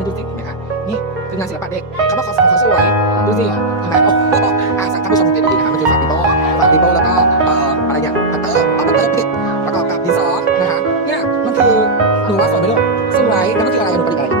นี่ดูสิเห็นไหมคะนี่คืองานศิลปะเด็กคำว่าขอสองขอสวยดูสิเห็นไหมโอ้โหอะสังคมผู้ชมสังเกดีนะคะมันคือฟาร์ติโบฝั่งดีโบแล้วก็เอ่ออะไรอย่างพัตเตอร์เอาพัตเตอร์ผิดประกอบกับดีซอนนะคะเนี่ยมันคือหนูว่าสวยไหมลูกสวยแล้วมันคืออะไรหนูปฏิบัติอะไร